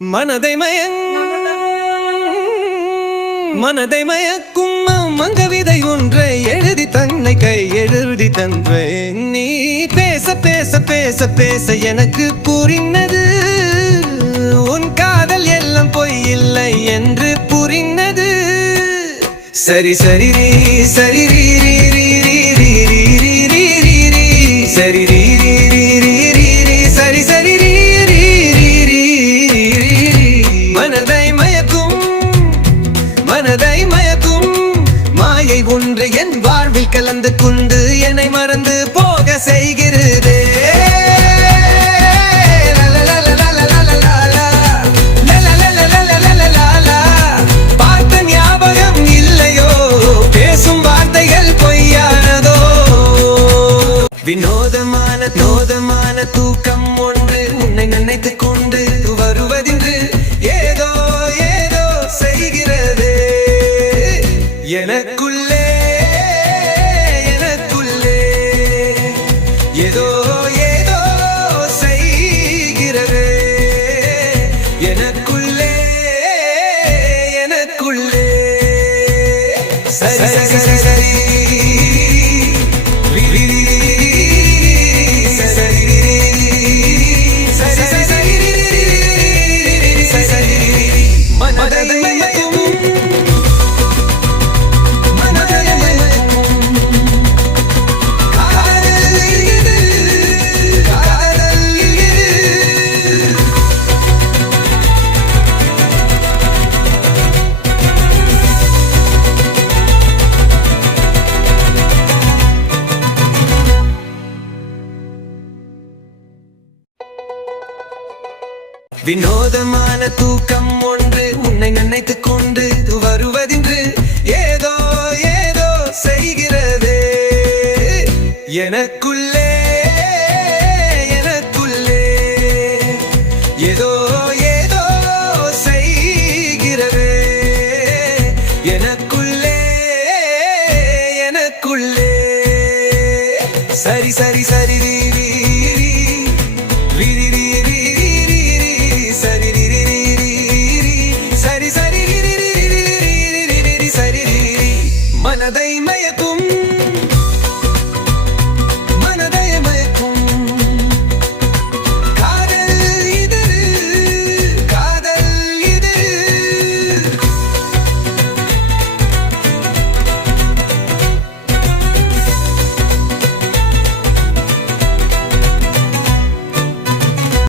மனதை மயங் மனதை மயக்கும் மங்கவிதை ஒன்றை எழுதி தன்னை கை எழுதி தந்தை நீ பேச பேச பேச பேச எனக்கு புரிந்தது. உன் காதல் எல்லாம் பொய் இல்லை என்று புரிந்தது. சரி சரி சரி ரீ, மனதை மயக்கும். மாயை ஒன்று என் வாழ்வில் கலந்து கொண்டு என்னை மறந்து போக செய்கிறது. பார்த்த ஞாபகம் இல்லையோ? பேசும் வார்த்தைகள் பொய்யானதோ? வினோதமான நோதமான தூக்கம் ಸರಿ ಸರಿ ಸರಿ வினோதமான தூக்கம் ஒன்று உன்னை நினைத்து கொண்டு வருவதின்று ஏதோ ஏதோ செய்கிறது. எனக்குள்ளே எனக்குள்ளே ஏதோ ஏதோ செய்கிறதே. எனக்குள்ளே எனக்குள்ளே. சரி சரி சரி ரீ மனதை மயக்கும்.